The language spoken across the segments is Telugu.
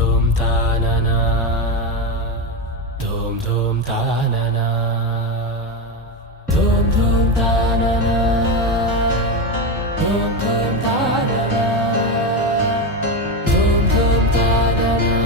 ధూమ్ తాననా ధూమ్ ధూమ్ తాననా ధూమ్ ధూమ్ తాననా ధూమ్ ధూమ్ తాననా ధూమ్ ధూమ్ తాననా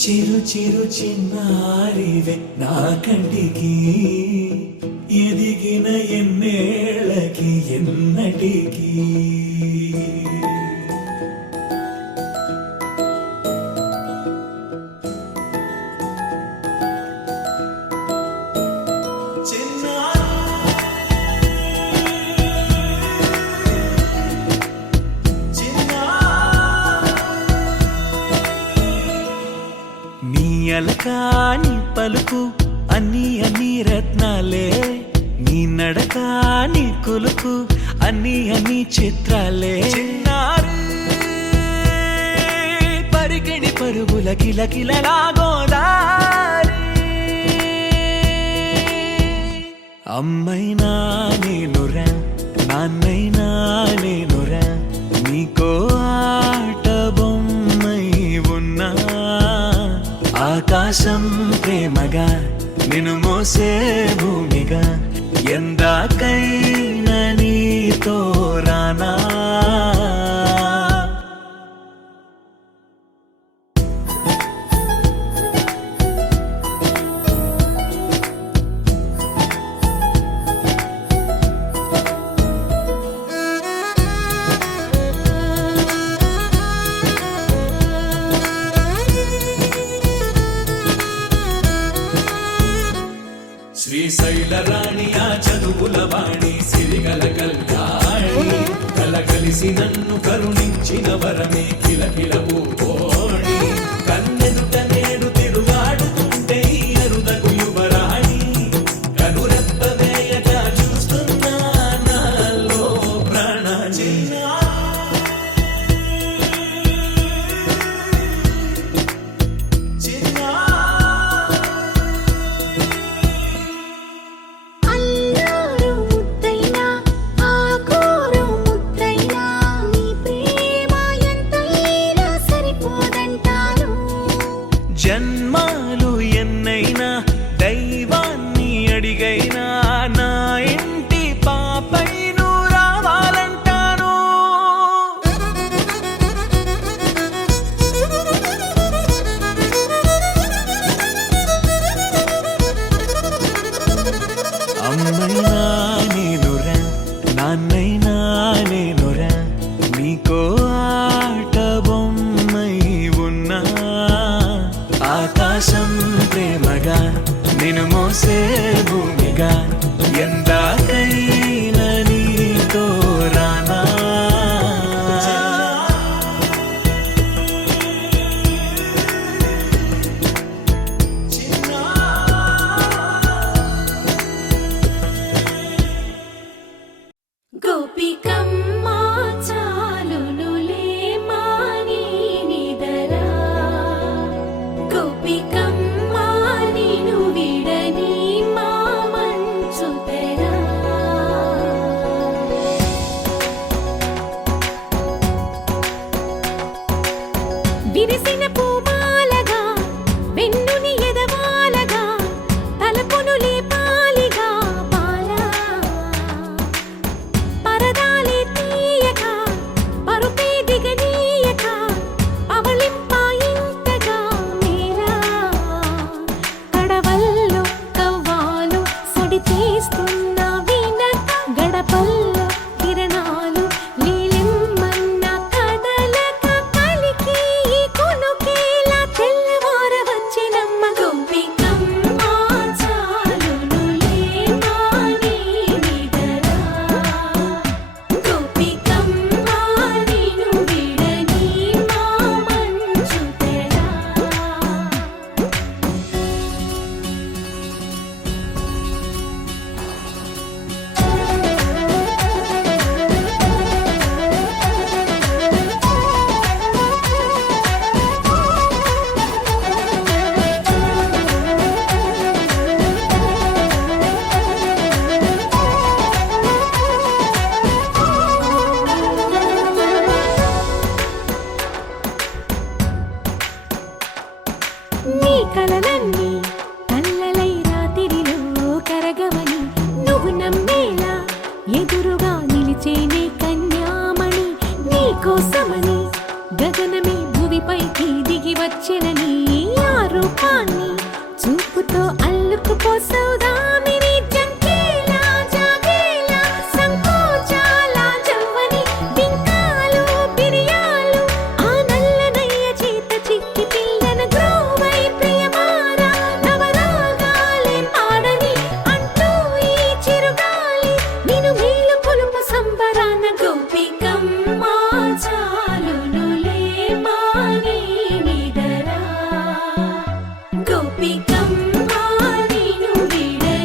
చిరు చిరు చిన్నారివే నా కంటికి ఎదిగిన ఎన్నేళ్ళకి ఎన్నటికి అలకాని పలుకు అన్ని అన్ని రత్నాలే నీ నడకాని కొలుకు అన్ని అన్ని చిత్రాలే చిన్నారు పరికిణి పరుగుల కిలకిలలాగోదారి అమ్మైనా నేనురా నాన్నైనా నేనురా నీకో ఆట బొమ్మై ఉన్నా ఆకాశం ప్రేమగా నిన్ను మోసే భూమిగా ఎందాకైనా నీతో రానా శ్రీశైల రాణి ఆ చదువుల వాణి సిరిగల కళ్యాణి కలగలిసి నన్ను కరుణించిన వరమే కిలకిల ఊపోణి కన్నెదుట నేడు తిరుగాడుతుంటే అరుదకు యువరాణి కనురెప్ప వేయగా చూస్తున్నా నాలో ప్రాణ అల్లారు ముద్దైనా ఆకోరు ముద్దైనా నీ ప్రేమ జన్మాలు ఎన్నైనా దైవాన్ని అడిగైనా నా ఇంటి పాపై నువ్వు రావాలంటాను. అమ్మైనా నేనురా నాన్నైనా నేనురా నీకో ఆట బొమ్మై ఉన్నా. ఆకాశం ప్రేమగా నిన్ను మోసే భూమిగా ఎందాకైనా నీతో రానా. గోపికమ్మ చాలునులే మాని నిదరా, గోపికమ్మ నిను విడని మా మంచు తెరా. విరిసిన పూమాలగా వెన్నుని ఎదవాలగా తలపును లేపాలిగా బాలా. పరదాలే తీయక పరుపే దిగనీయక అవళింపాయింతగా మేరా. కడవల్లో కవ్వాలు సడి చేస్తున్న వినక గడపల్లో కిరణాలు నీలిమ్మన్న కదలక కలికి కొనుకేలా తెల్లవార వచ్చినమ్మ. గోపికమ్మ చాలునులే మాని నిదరా, గోపికమ్మ నిను విడని మా మంచు తెరా. నీ కలలన్నీ కల్లలై రాత్రిలో కరగవని నువ్వు నమ్మేలా ఎదురుగా నిలిచేనే కన్యామణి. నీ కోసమని గగనమే భువిపైకి దిగి వచ్చెనని ఆ రూపాన్ని చూపుతో అల్లుకుపోసౌదామిని. జంకేలా జాగేలా సంకోచాల జవ్వని బింకాలు బిరియాలు ఆ నల్లనయ్య చేత చిక్కి పిల్లన గ్రోవై ప్రియమారా. నవరాగాలే పాడని అంటూ ఈ చిరుగాలి నిన్ను మేలు కొలుపు సంబరాన. గోపికమ్మ చాలునులే మాని నిదరా, గోపికమ్మ నిను విడని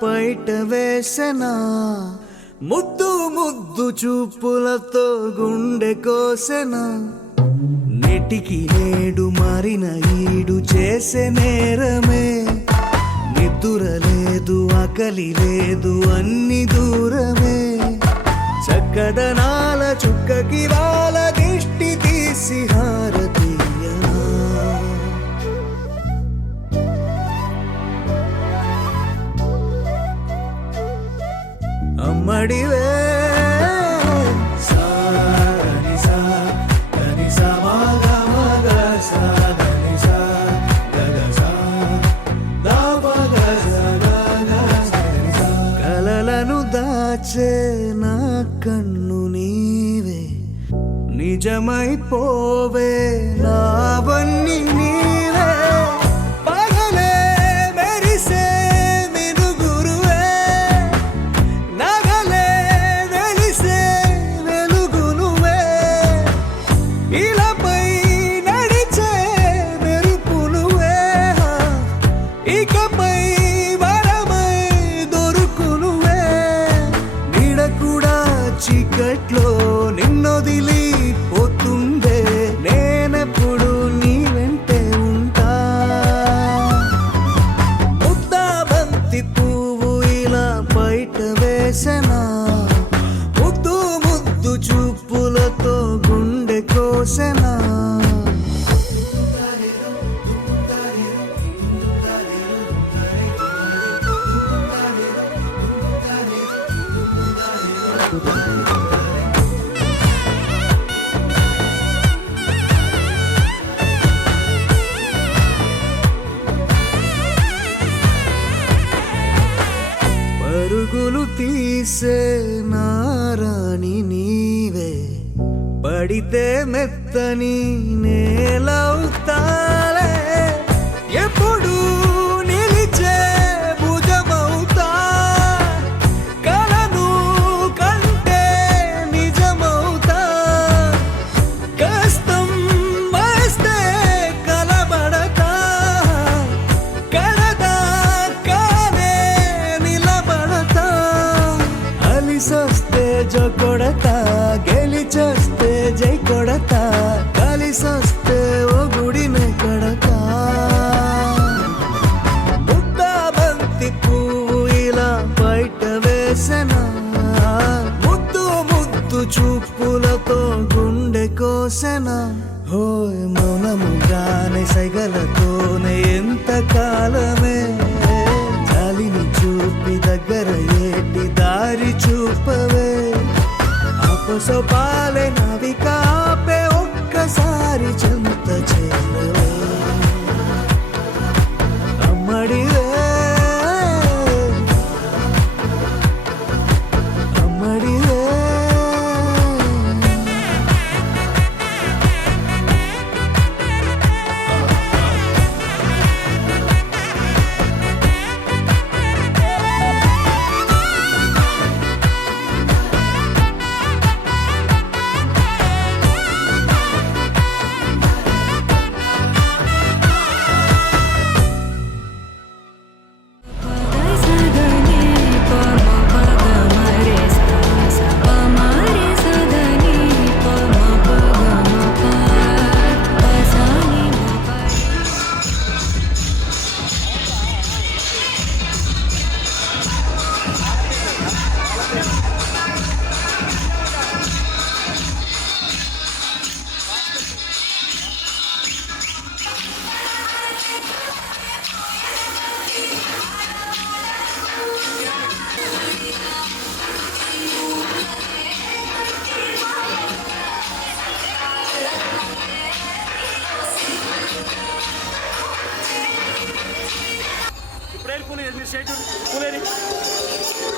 పైట వేసెనా ముద్దు ముద్దు చూపులతో గుండె కోసెనా నెటికి నేడు మారిన ఈడు చేసే నేరమే నిద్ర లేదు ఆకలి లేదు అన్ని దూరమే చక్కదనాల చుక్కకి వాళ్ళ దిష్టి తీసి హారతీయనా అమ్మడివే కలలను దాచే నా కన్ను నీవే నిజమైపోవే నావన్నీ నీవే పగలే మెరిసే మినుగురువే నగలే వెలిసే వెలుగునువే ఇలాపై నడిచే మెరుపునువే ఇకపై వరమై దొరుకునువే నీడ కూడా చీకట్లో నిన్నొదిలి పోతుందే నేనెప్పుడు నీ వెంటే ఉంటా ముద్దా బంతి పువ్వు ఇలా బయట వేసెనా ముద్దు ముద్దు చూపులతో గుండె కోసెనా పరుగులు తీసే నారాణి నీవే పడితే మెత్తని నేలవుతాలే ఎప్పుడు నిలిచే భుజమవుతా కలను కంటే నిజమవుతా కష్టం వస్తే కలబడతా కడదా కానే నిలబడతా అలిసొస్తే జో కొడతా గెలిచొస్తే జై కొడతా కలిసొస్తే ఓ గుడినే కడతా ముద్దా బంతి పువ్వు ఇలా బయట వేసెనా ముద్దు ముద్దు చూపులతో గుండె కోసెనా హోయ్ మౌనముగానే సైగలతోనే ఎంత కాలమే జాలిని చూపి దగ్గర ఏటి దారి చూపవే అపసపాలే నవికాపే ఒక్కసారి చెంత చేరవే అమ్మడివే అమ్మడివే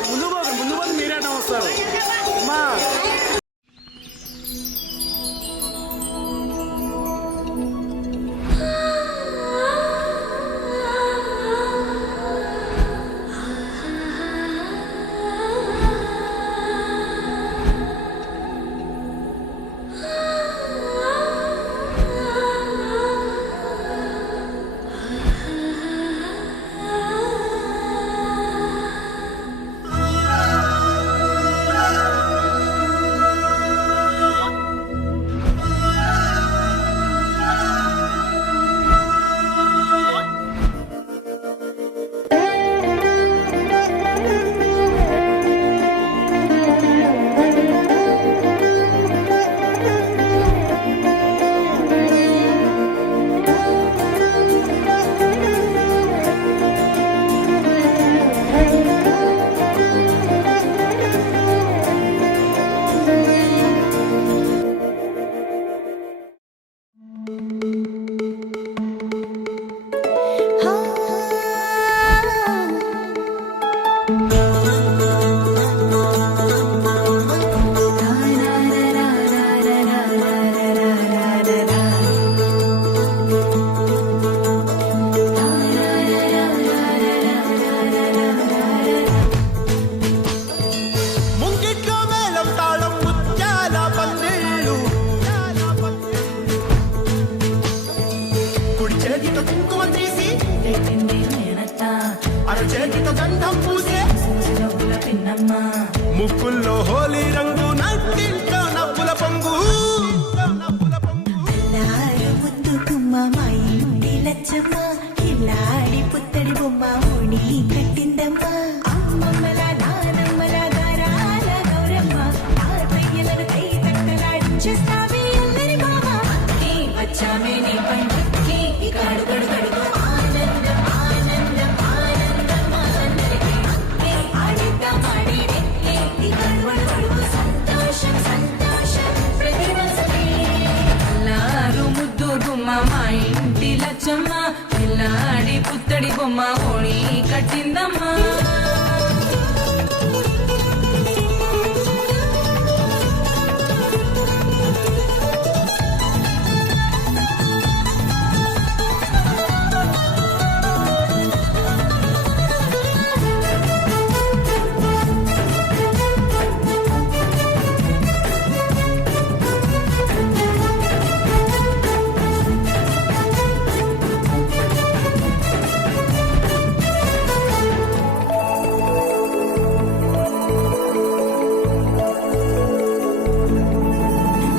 ముందు మీరే వస్తారు మా చేతితో గంధం పూసే ముక్కుల్లో హోలీ రంగు నట్టింట్లో నవ్వుల పొంగు ముద్దుకుమ్మ మా ఇంటి లచ్చమ్మ కిల్లాడి పుత్తడి బొమ్మ ఓణి కట్టిందమ్మ అమ్మమ్మల నానమ్మల గారాల గౌరమ్మ తాతయ్యలను కై తట్టలాడించేస్తావే అల్లరి మామ వచ్చామే నీ పండుగకి ఇక అడుగడు గడుగు ఆనందం ఆనందం ఆనందం మనందరికీ ఆడిద్దాం ఆడిడే ఇక అడుగడు గడుగు సంతోషం సంతోషం ప్రతి మనసుకి అల్లారు ముద్దు గుమ్మ మా ఇంటి లచ్చమ్మ పిల్లాడి పుత్తడి బొమ్మ ఓణి కట్టిందమ్మా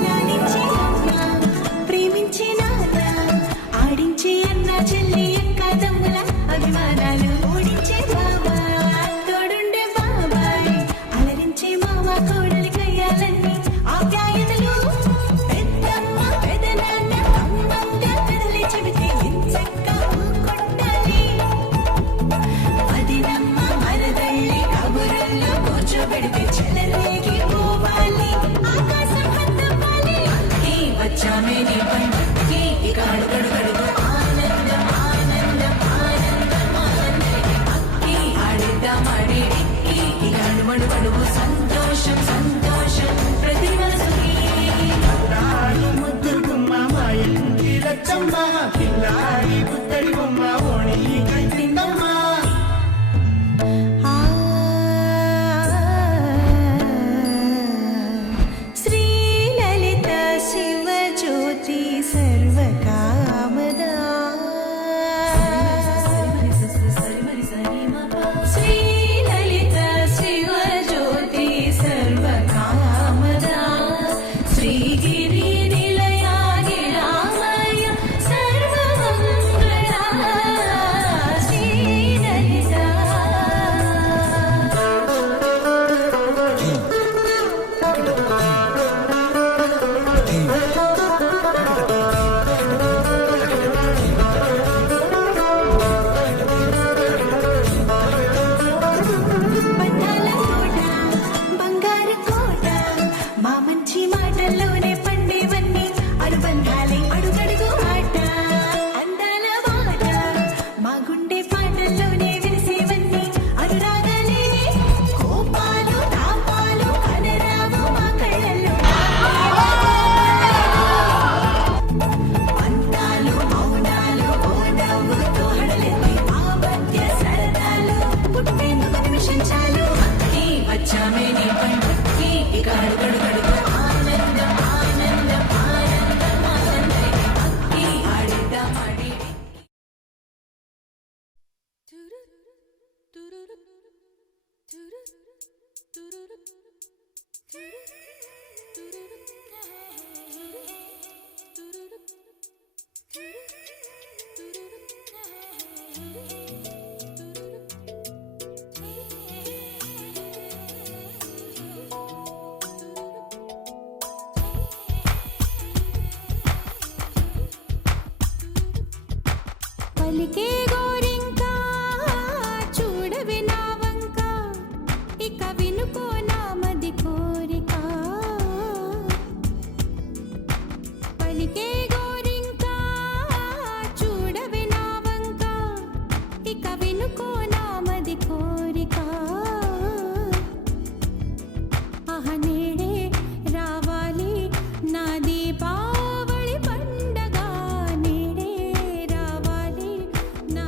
లాలించే అమ్మ ప్రేమించే నాన్న ఆడించే అన్న చెల్లి అక్క తమ్ముల అభిమానాలు ఓడించే బాబా తోడుండే బాబాయ్ అలరించే మామ కోడలి కయ్యాలన్నీ ఆప్యాయతలు పెద్దమ్మ పెదనాన్న అమ్మంగా కదలి చెబితే ఎంచక్కా కొట్టాలి వదినమ్మ మరదళ్ళి కబురుల్లో కూర్చోబెడితే చెలరేగి పోవాలి ఆకాశం పందవ్వాలి వచ్చామే నీ పండుగకి ఇక అడుగడు గడుగు ఆనందం ఆనందం ఆనందం ఆనందరికీ అక్కి ఆడిద్దాం ఆడిడి ఇక అడుమడు గడుగు సంతోషం సంతోషం ప్రతి మనసుకి ముద్దు గుమ్మ మా ఇంటి లచ్చమ్మ పిల్లాడి పుత్తడి బొమ్మ ఓణి కట్టిందమ్మా శ్రీలలిత శివజ్యోతి సర్వకామదా శ్రీలలిత శివజ్యోతి సర్వకామదా శ్రీగిరి నిలయాగి రామయ్య సర్వమంగళ శ్రీలలిత బంధాల కోట బంగారు కోట మా మంచి మాటల్లోనే పండేవన్నీ అనుబంధాలే అడుగడుగు ఆట అందాల మాట మా గుండె పాటల్లోనే విరిసేవన్నీ అనురాగాలే కోపాలు తాపాలు కనరావు మా కళ్ళల్లో అందాలు మౌనాలు ఓ నవ్వుతో హడలెత్తి ఆ మధ్య సరదాలు పుట్టేందుకు నిమిషం చాలు వచ్చామే నీ పండుగకి ఇక అడుగడు గడుగు ఆనందం ఆనందం ఆనందం ఆనందరికీ అక్కి ఆడిద్దాం ఆడిడి పలికే గోరింకా చూడవి నా వంక ఇక వినుకో నా మది కోరిక పలికే గోరింకా చూడవి నా వంక ఇక వినుకో నా మది కోరిక ఆహ నేడే రావాలి నా దీపావళి పండగ నేడే రావాలి నా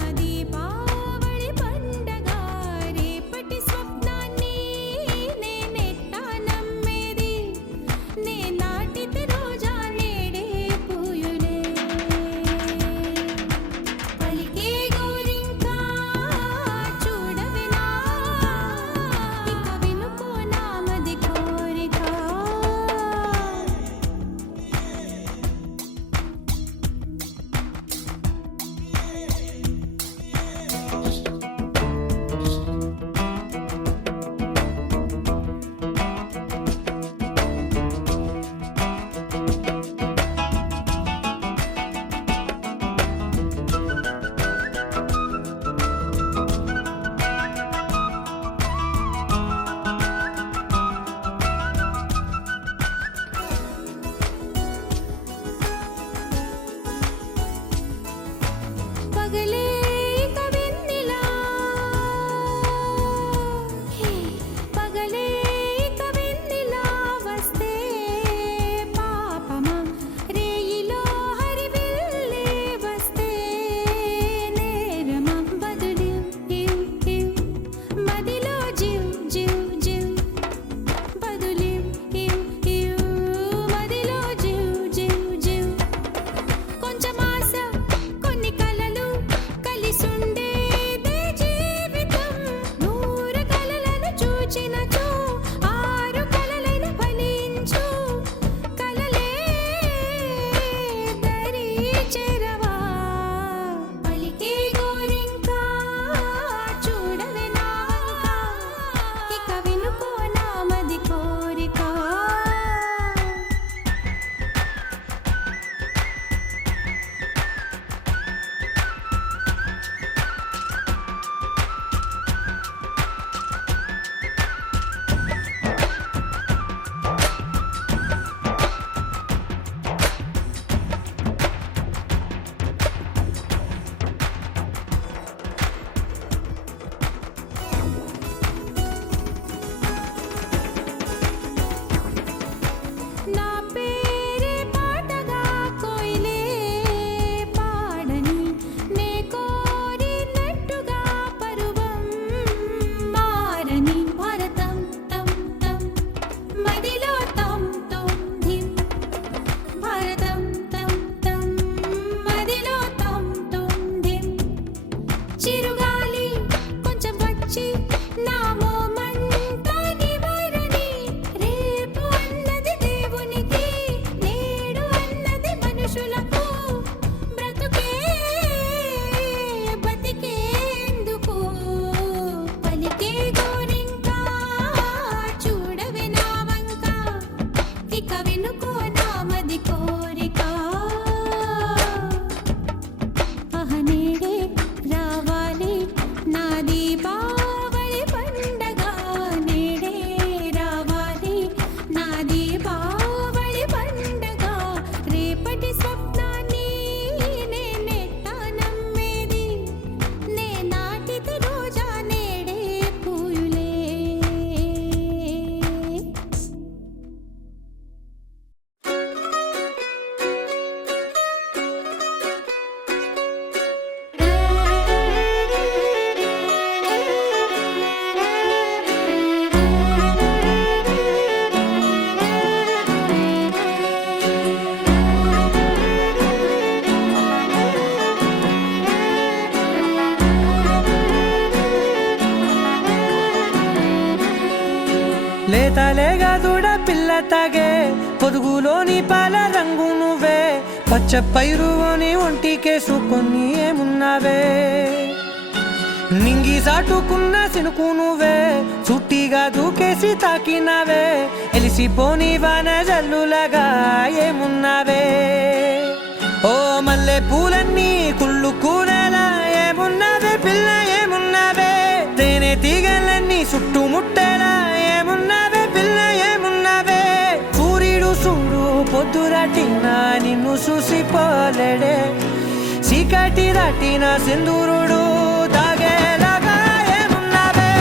లేతలేగా దూడ పిల్ల తాగే పొదుగులోని పాల రంగు నువ్వే పచ్చ పైరుని ఒంటికేసుకొని ఏమున్నావే నింగి సాటుకున్న సినుకు నువ్వే చుట్టిగా దూకేసి తాకినావే ఎలిసిపోని వాన జల్లులగా ఏమున్నావే ఓ మల్లె పూలన్నీ కుళ్ళు కూరలా ఏమున్నావే పిల్ల ఏమున్నావే తేనె తీగలన్నీ చుట్టుముట్టేలా ఏమున్నావే పిల్ల ఏమున్నావే సూర్యుడు చూడు పొద్దురాటిన నిన్ను చూసిపోలేడే చీకటి దాటిన సింధూరుడు తాగేలాగా ఏమున్నావే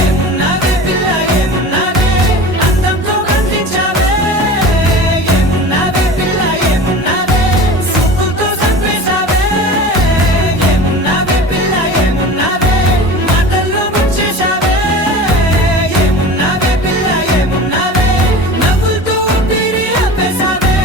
ఏమున్నావే పిల్ల ఏమున్నావే అందంతో కనిపించావే ఏమున్నావే పిల్ల ఏమున్నావే సుక్కుతో చంపేశావే ఏమున్నావే పిల్ల ఏమున్నావే మాటల్లో ముంచేశావే ఏమున్నావే పిల్ల ఏమున్నావే నవ్వులతో ఊపిరి ఆపేశావే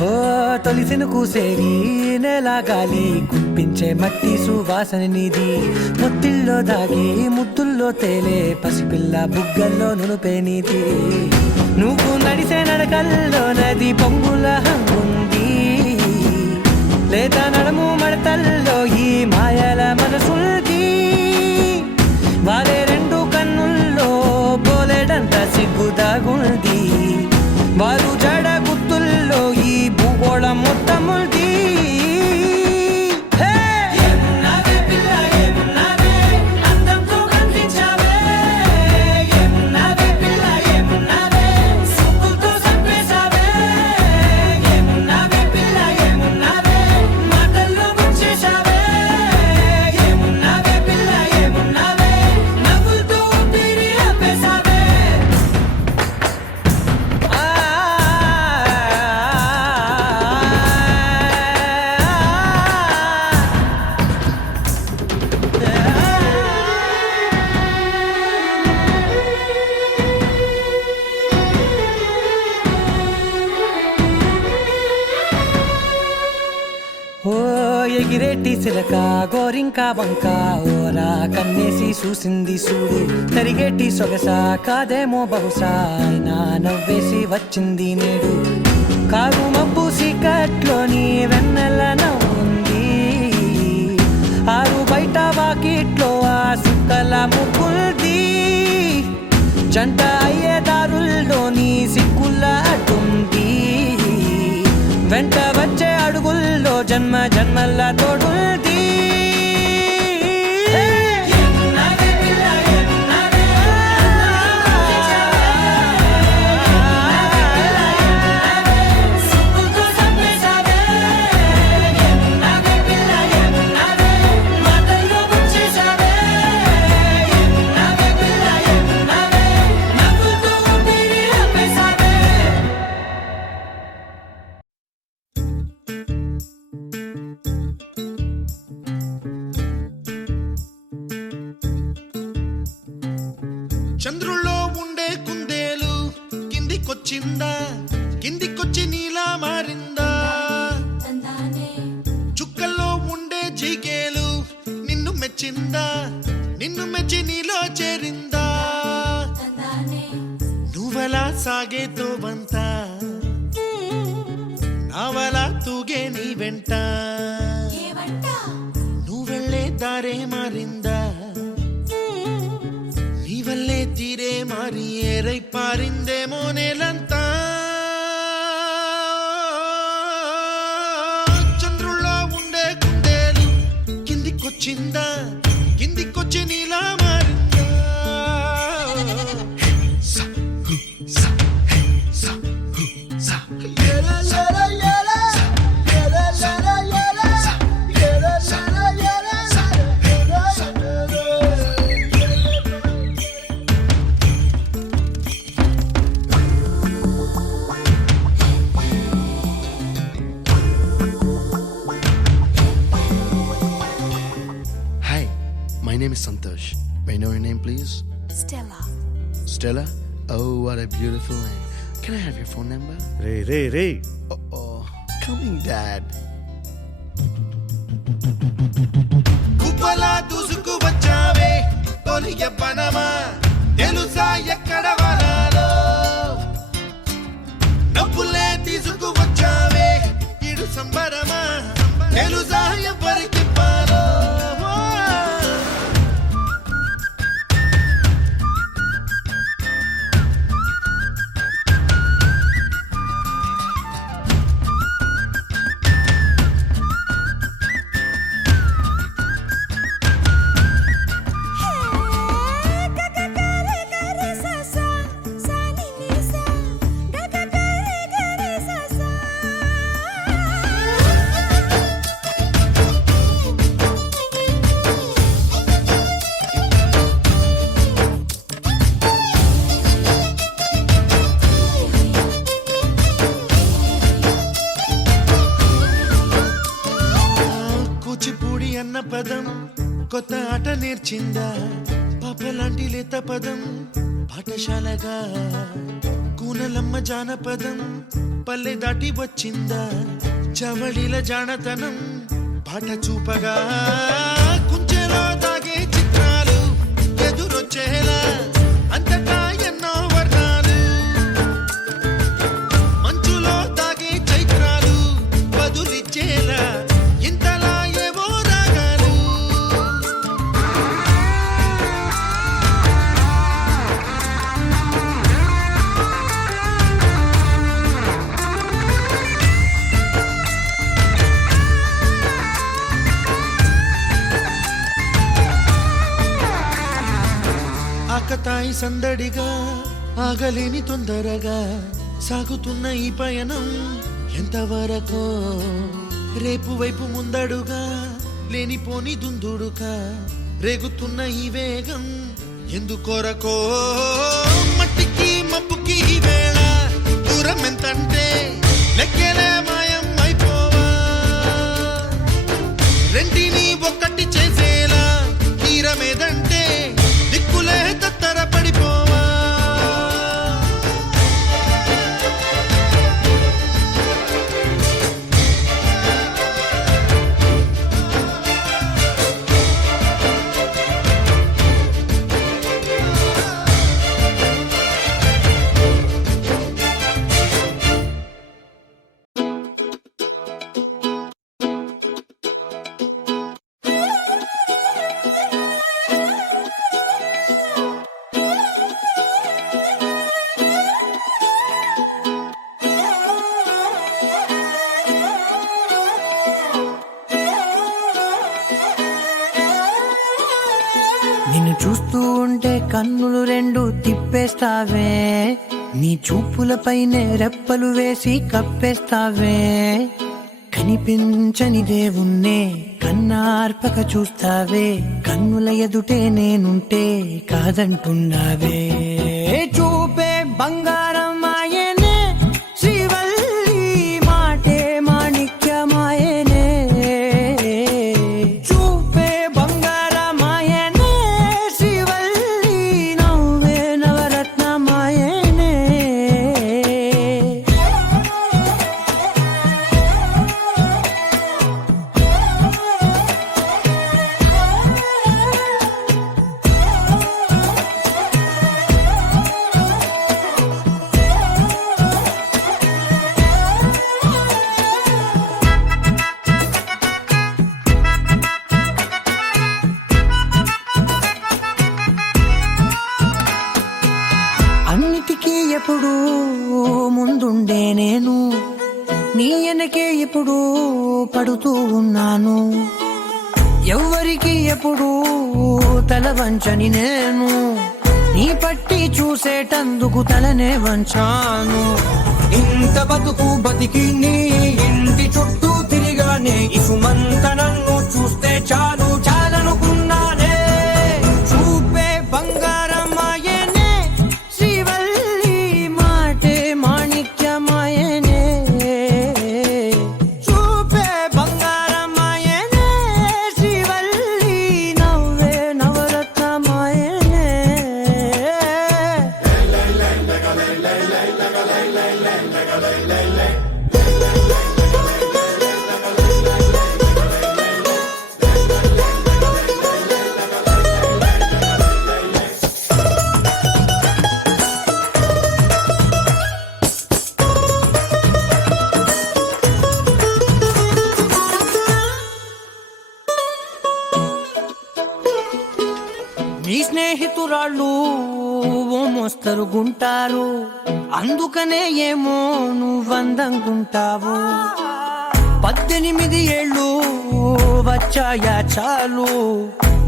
ఓ తొలిసిన కూసేరి నెల గాలి కుప్పించే మట్టి సువాసన నీది ముత్తిల్లో దాగి ముద్దుల్లో తేలే పసిపిల్ల బుగ్గల్లో నునుపే నీది నువ్వు నడిసే నడకల్లో నది పొంగుల హంగుంది లేదా నడము మడతల్లో ఈ మాయల మనసుల్ది వారే రెండు కన్నుల్లో బోలెడంత సిగ్గుదాగుంది వారు జడ గుర్తుల్లో ఈ భూగోళం మొత్తముల్ది ఏమున్నావే పిల్ల ఏమున్నావే అందంతో కనిపించావే ఏమున్నావే పిల్ల ఏమున్నావే సుక్కుతో చంపేశావే ఏమున్నావే పిల్ల ఏమున్నావే మాటల్లో ముంచేశావే ఏమున్నావే పిల్ల ఏమున్నావే నవ్వులతో ఊపిరి ఆపేశావే ఓ ఎగిరేటి సిలక గోరింక వంక ఓరా కన్నేసి చూసింది చూడు తరిగేటి సొగస కాదేమో బహుశా అయినా నవ్వేసి వచ్చింది నేడు కారు మబ్బు సీకట్లోని వెన్నెల నవ్వుంది ఆరు బయట వాకిట్లో ఆ సుక్కల ముగ్గుల్ది జంట అయ్యే దారుల్లోని సిక్కుల అడ్డుంది వెంట వచ్చే అడుగుల్లో జన్మ జన్మల తోడుంది ఏమున్నావే పిల్ల ఏమున్నావే సుక్కుతో చంపేశావే ఏమున్నావే పిల్ల ఏమున్నావే మాటల్లో ముంచేశావే ఏమున్నావే పిల్ల ఏమున్నావే నవ్వులతో ఊపిరి ఆపేశావే చంద్రుల్లో ఉండే కుందేలు కిందికొచ్చిందా కిందికొచ్చి నీలా మారిందా చుక్కల్లో ఉండే జీకేలు నిన్ను మెచ్చిందా నిన్ను మెచ్చి నీలో చేరిందా నువ్వలా సాగేతో వంత నావలా తూగే నీ వెంట నువ్వెళ్ళే దారే మారిందా నీవల్లే తీరే మారి ఏరై పారిందేమో నేలంతా చంద్రుల్లో ఉండే కుందేలు కిందికొచ్చిందా కిందికొచ్చి నీలా మారిందా సా, హు, సా, హే, సా, హు, సా. Santosh. May I know your name, please? Stella. Stella? Oh, what a beautiful name. Can I have your phone number? Ray Oh, coming, Dad. కుప్పలా దూసుకు వచ్చావే తొలి యవ్వనమా తెలుసా ఎక్కడ వనాలో డబ్బులే తీసుకు వచ్చావే ఇడు సంబరమా తెలుసా ఎవరికి పాలో కూచిపూడి అన్న పదం కొత్త ఆట నేర్చిందా పాపలాంటి లేత పదం పాఠశాలగా కూనలమ్మ జానపదం పల్లె దాటి వచ్చిందా చవడిల జానతనం పాట చూపగా కుంచెలో దాగే చిత్రాలు ఎదురొచ్చేలా అంతటా ఎన్నో వర్ణాలు మంచులో దాగే చైత్రాలు బదులిచ్చేలా ఇంతలా ఏవో రాగాలు ఆకతాయి సందడిగా ఆగలేని తొందరగా సాగుతున్న ఈ పయనం ఎంతవరకో రేపు వైపు ముందడుగా లేనిపోని దుందుడుగా రేగుతున్న ఈ వేగం ఎందుకొరకో మట్టికి మబ్బుకి ఈ వేళ దూరం ఎంతంటే లెక్కలే మాయం అయిపోవా రెంటిని ఒక్కటి చేసేలా తీరమేదంటే దిక్కులే తత్తర పడిపోవా నిన్ను చూస్తూ ఉంటే కన్నులు రెండు తిప్పేస్తావే నీ చూపులపైనే రెప్పలు వేసి కప్పేస్తావే కనిపించని దేవుణ్ణే కన్నార్పక చూస్తావే కన్నుల ఎదుటే నేనుంటే కాదంటున్నావే చూపే బంగారం ఆయనే శ్రీవల్లి మాటే మాణిక్యమాయనే చూపే బంగారమాయనే శ్రీవల్లి నవ్వే నవరత్నమాయనే అన్నిటికీ ఎప్పుడు ముందుండే నేను నీ వెనకే ఎప్పుడు పడుతూ ఉన్నాను ఎవ్వరికి ఎప్పుడు తల వంచని నేను నీ పట్టి చూసేటందుకు తలనే వంచాను ఇంత బతుకు బతికి నీ ఇంటి చుట్టూ తిరిగానే ఇసుమంత నన్ను చూస్తే చాలు చాలనుకున్నానే చూపే బంగారమాయనే శ్రీవల్లి మాటే మాణిక్యమాయనే చూపే బంగారమాయనే శ్రీవల్లి నవ్వే నవరత్నమాయనే కురాళ్ళు ఓ మోస్తరు గుంటారు, అందుకనే ఏమో నువ్వందంగుంటావు. 18 ఏళ్ళు వచ్చాయా చాలు,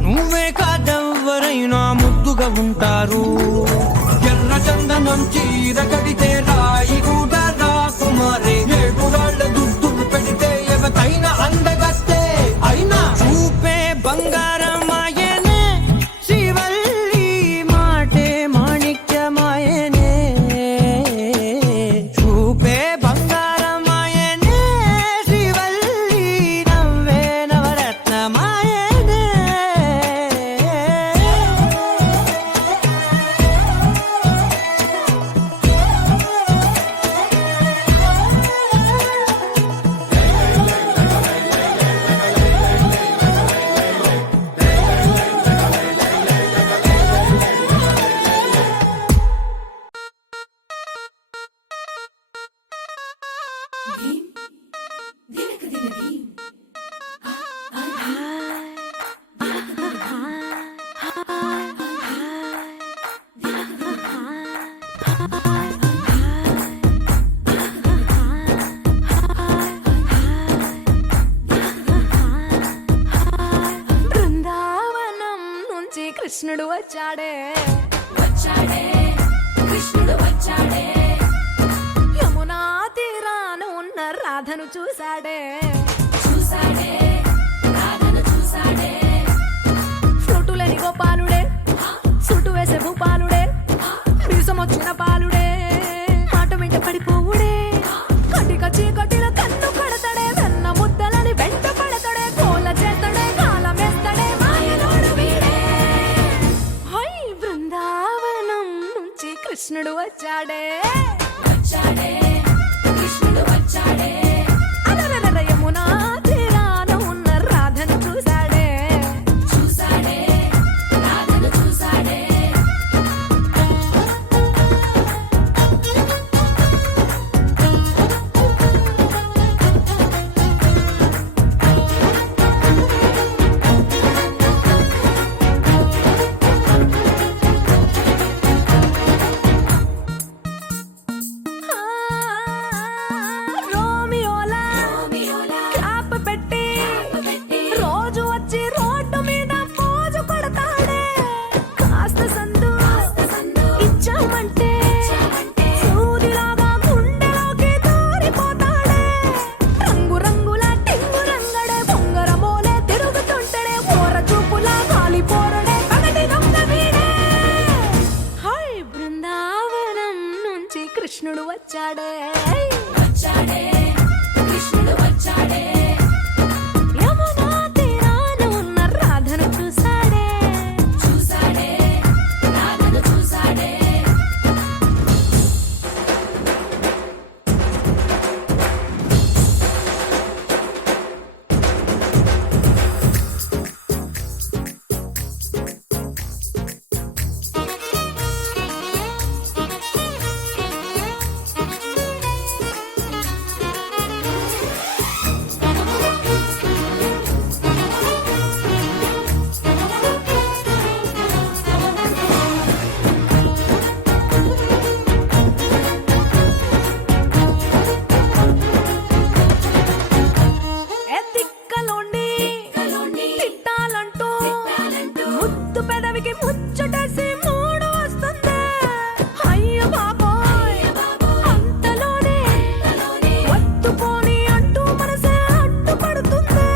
నువ్వే కాదెవ్వరైనా ముద్దుగా ఉంటారు. ఎర్ర చందనం చీర కడితే రాయి కూడా రాకుమారే, 7 రాళ్ళ దుద్దులు పెడితే ఎవతైనా అందగస్తే. అయినా చూపే బంగారమాయనే, శ్రీవల్లి మాటే మాణిక్యమాయనే. చూపే బంగారమాయనే, శ్రీవల్లి నవ్వే నవరత్నమాయనే. బృందావనం నుంచి కృష్ణుడు వచ్చాడే, కృష్ణుడు వచ్చాడే, యమునా తీరాన ఉన్న రాధను చూశాడే, రాధను చూసాడే, ఫ్లూటులేని గోపాలుడే, సుటు వేసే భూపాలుడే, వీసమొచ్చిన పాలుడే, మాట వెంట పడిపోవుడే, కటిక చీకటిలో కన్ను పడతాడే, వెన్న ముద్దలని వెంట పడతాడే, కోల చేస్తాడే, కాలమేస్తాడే, మాయలోడు వీడే. హై బృందావనం నుంచి కృష్ణుడు వచ్చాడే, కృష్ణుడు వచ్చాడే, అలరలర యమునా తీరాన ఉన్న రాధను చూశాడే. రాధను చూసాడే. ఆ, రోమియోలా క్లాప్ పెట్టి రోజు వచ్చి రోడ్డు మీద పోజు కొడతాడే, కాస్త సందు ఇచ్చామంటే సూదిలాగా గుండెలోకి దూరిపోతాడే, రంగు రంగుల టింగు రంగడే, బొంగరమోలే తిరుగుతుంటాడే, పోర చూపులా కాలిపోరడే, పగటి దొంగ వీడే. హై బృందావనం నుంచి కృష్ణుడు వచ్చాడే, కృష్ణుడు వచ్చాడే, యమునా తీరాన ఉన్న రాధను చూశాడే. రాధను చూసాడే. ఏ తిక్కలోండి తిట్టాలంటూ ముద్దు పెదవికి ముచ్చటేసి మూడు వస్తుంది. అయ్య బాబోయ్ అంతలోనే వత్తుపోని అంటూ మనసే అడ్డుపడుతుంది.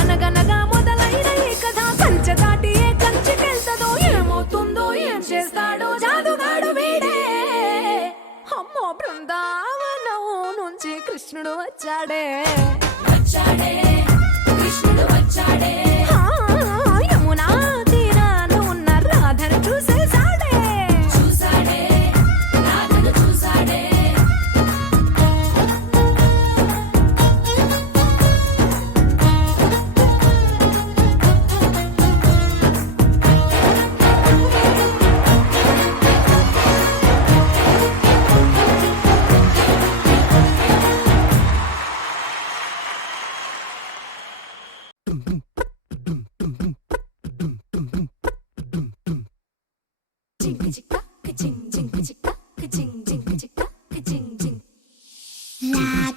అనగనగా మొదలైన ఈ కథ కంచె దాటి ఏ కంచెకెళ్తదో, ఏమవుతుందో ఏం చేస్తాడో జాదుగాడు వీడే. అమ్మో బృందావనం నుంచి కృష్ణుడు వచ్చాడే, కృష్ణుడు వచ్చాడే, ఆ, యమునా తీరాన ఉన్న రాధను చూసేశాడే. రాధను చూసాడే.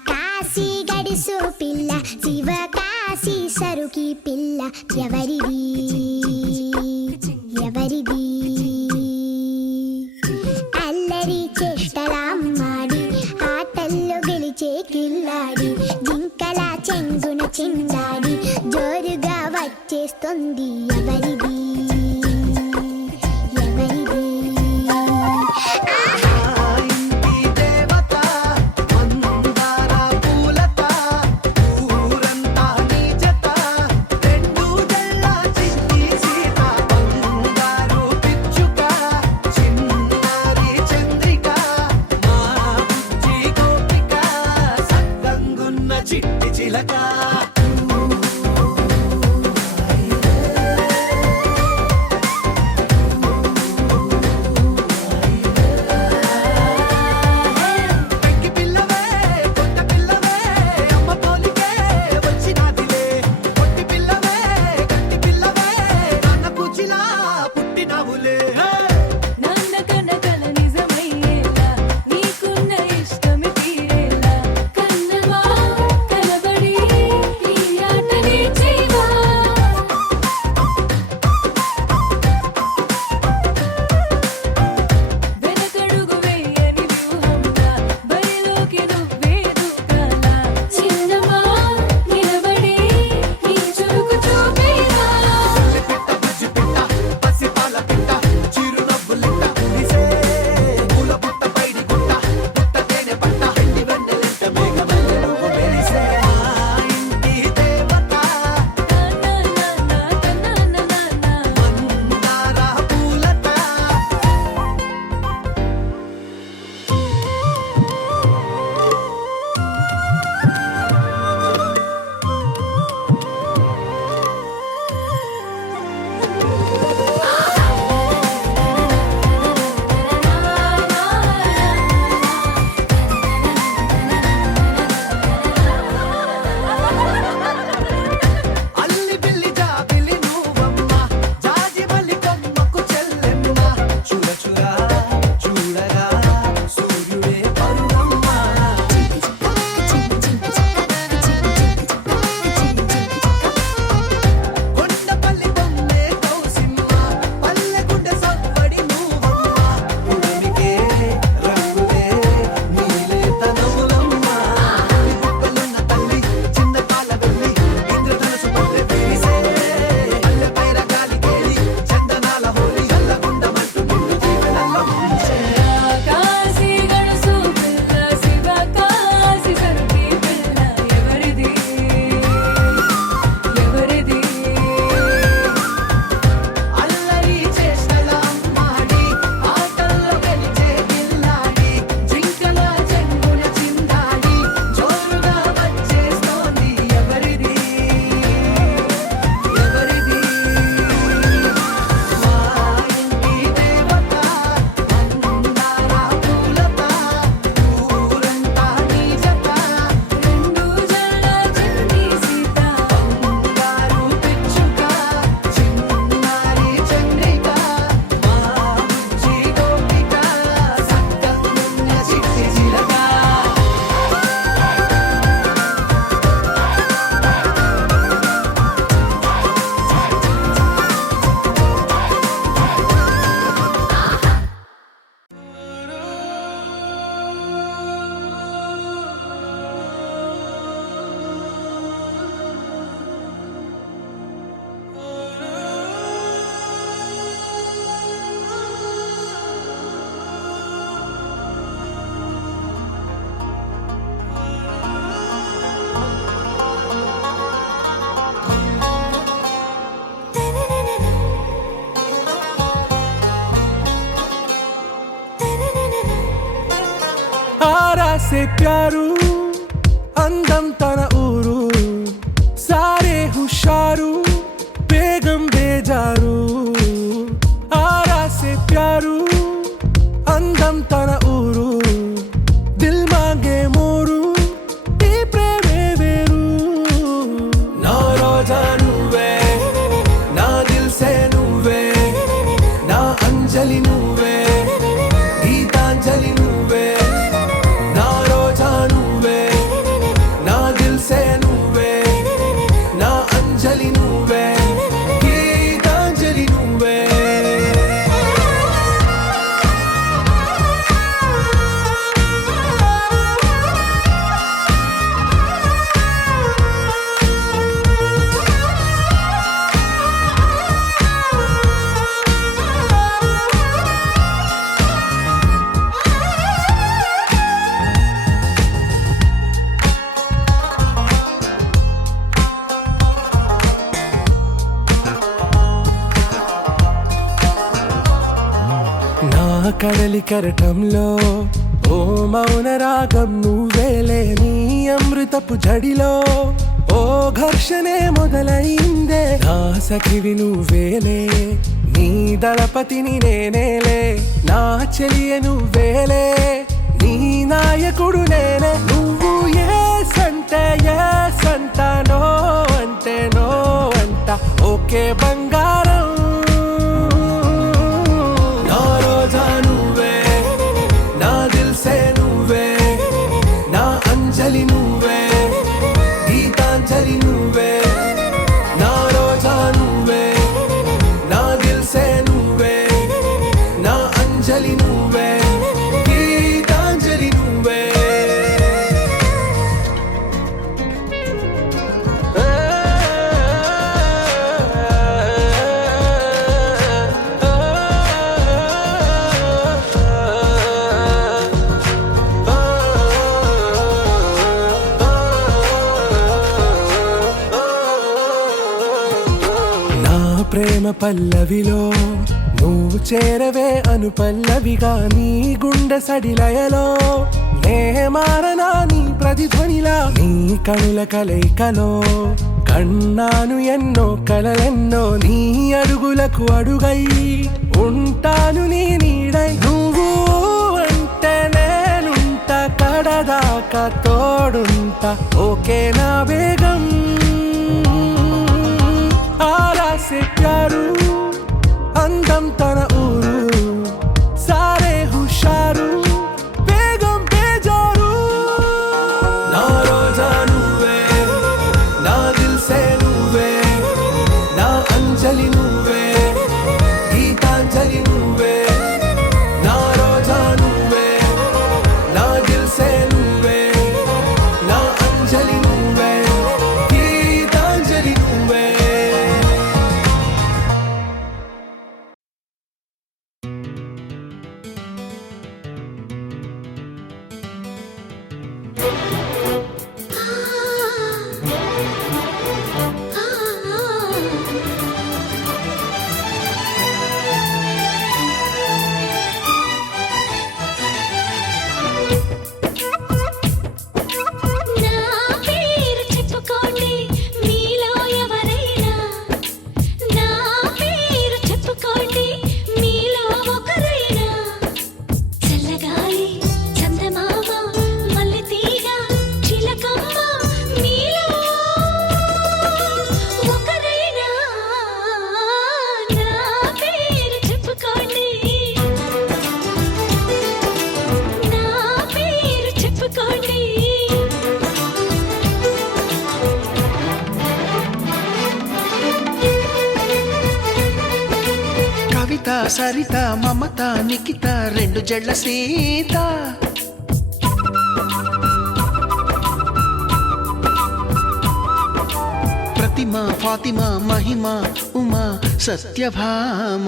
కాశీ గడిసు పిల్ల శివ కాశీ సరుకి పిల్ల ఎవరిది ఎవరిది అల్లరి చేష్టలామ్మాడి ఆటల్లో గెలిచే కిల్లాడి జింకల చెంగున చిందాడి జోరుగా వచ్చేస్తుంది ఎవరిది ఎవరిది చిట్టి చిలక పెంకి పిల్లవే కొత్త పిల్లవే అమ్మ పోలికే వచ్చినాదిలే కొట్టి పిల్లవే గట్టి పిల్లవే నాన్న కూచిలా పుట్టినావులే నాన్న కనకల నిజమయ్యేలా నీకున్న ఇష్టమి తీరేలా కన్నవా కలబడి ఈ ఆటని చేయవా వెనకడుగు వేయని వ్యూహంగా బరిలోకి నువ్వే దూకాలా చిన్నవా నిలబడి నీ చురుకు చూపేలా పిట్ట బుజ్జి పిట్ట పసిపాల పిట్ట చిరునవ్వులిట్ట కురిసే పూల పుట్ట పైడి గుట్ట పుట్ట తేనె పట్ట ఎండి వెన్నెలెంట మేఘమల్లె నువ్వు మెరిసే మా ఇంటి దేవత మందార పూలత అల్లి బిల్లి జాబిలి నువ్వమ్మ జాజి మల్లి కొమ్మకు చెల్లెమ్మ చూడ చూడ చూడగా సూర్యుడే పరువమ్మ కొండపల్లి బొమ్మే కౌసిమ్మ పల్లె గుండె సవ్వడి నువ్వమ్మ ఉడమికే రంగులే నీలే తనములమ్మ గుప్పలున్న తల్లి చిన్న పాల వెళ్ళి ఇంద్రధనసు పల్లె విరిసే పల్లె పైర గాలి కేలి చందనాల హోలీ చల్లగుండమంటూ నిన్ను జీవనంలో ముంచే కాశీ గడుసు పిల్ల శివ కాశీ సరుకి పిల్ల ఎవరిది ఎవరిది అల్లరి చేష్టల అమ్మాడి ఆటల్లో గెలిచే గిల్లాడి జింకల చెంగున చిందాడి జోరుగా వచ్చేస్తోంది ఎవరిది ఎవరిది మా ఇంటి దేవత మందార పూలత ఊరంతా నీ జత రెండు జల్ల చిన్ని సీత బంగారు పిచ్చుక చిన్నారి చంద్రిక మా బుజ్జి గోపిక సక్కగున్న చిట్టి చిలక आरा से प्यारू అందం తన ఊరు సారే హుషారు బేగం బేజారు ఆరా సే ప్యారు అందం తన ఊరు దిల్ మాంగే మోరు ఈ ప్రేమే వేరు నా రోజా నువ్వే నా దిల్ సే నువ్వే నా అంజలి నువ్వే గీత కడలి కెరటంలో ఓ మౌన రాగం నువ్వేలే నీ అమృతపు జడిలో ఓ ఘర్షణే మొదలైందే నా సఖివి నువ్వేలే నీ దళపతిని నేనేలే నా చెలియ నువ్వేలే నీ నాయకుడు నేనే నువ్వు ఏ సంట నో అంటే నో అంట ఓకే బంగారం నా రోజా నువ్వే నా దిల్సే నువ్వే నా అంజలి నువ్వే గీతాంజలి నువ్వే నా రోజా నువ్వే నా దిల్సే నువ్వే నా అంజలి నువ్వే గీతాంజలి నువ్వే నా ప్రేమ పల్లవిలో నువ్వు చేరవే అను పల్లవిగా నీ గుండె సడిలయలో నే మారనా నీ ప్రతిధ్వనిలా నీ కనుల కలయికలో కన్నాను ఎన్నో కలలెన్నో నీ అడుగులకు అడుగై ఉంటాను నీ నీడై నువ్వు అంటే నేనుంట కడదాకా తోడుంటా ఓకే నా వేగం आरा से प्यारू అందం తన ఊరు సారే హుషారు బేగం బేజారు నా రోజా నువ్వే నా దిల్సే నువ్వే నా అంజలి నువ్వే గీతాంజలి నువ్వే నా రోజా నువ్వే నా దిల్సే నువ్వే నా అంజలి నువ్వే గీతాంజలి నువ్వే నా పేరు చెప్పుకోండి మీలో ఎవరైనా నా పేరు చెప్పుకోండి మీలో ఒకరైనా చల్లగాలి చందమామ మల్లె తీగ చిలకమ్మ మీలో ఒకరైనా నా పేరు చెప్పుకోండి నా పేరు చెప్పుకోండి కవిత సరిత మమత నిఖిత రెండు జడ్ల సీత ప్రతిమ ఫాతిమా మహిమ ఉమా సత్యభామ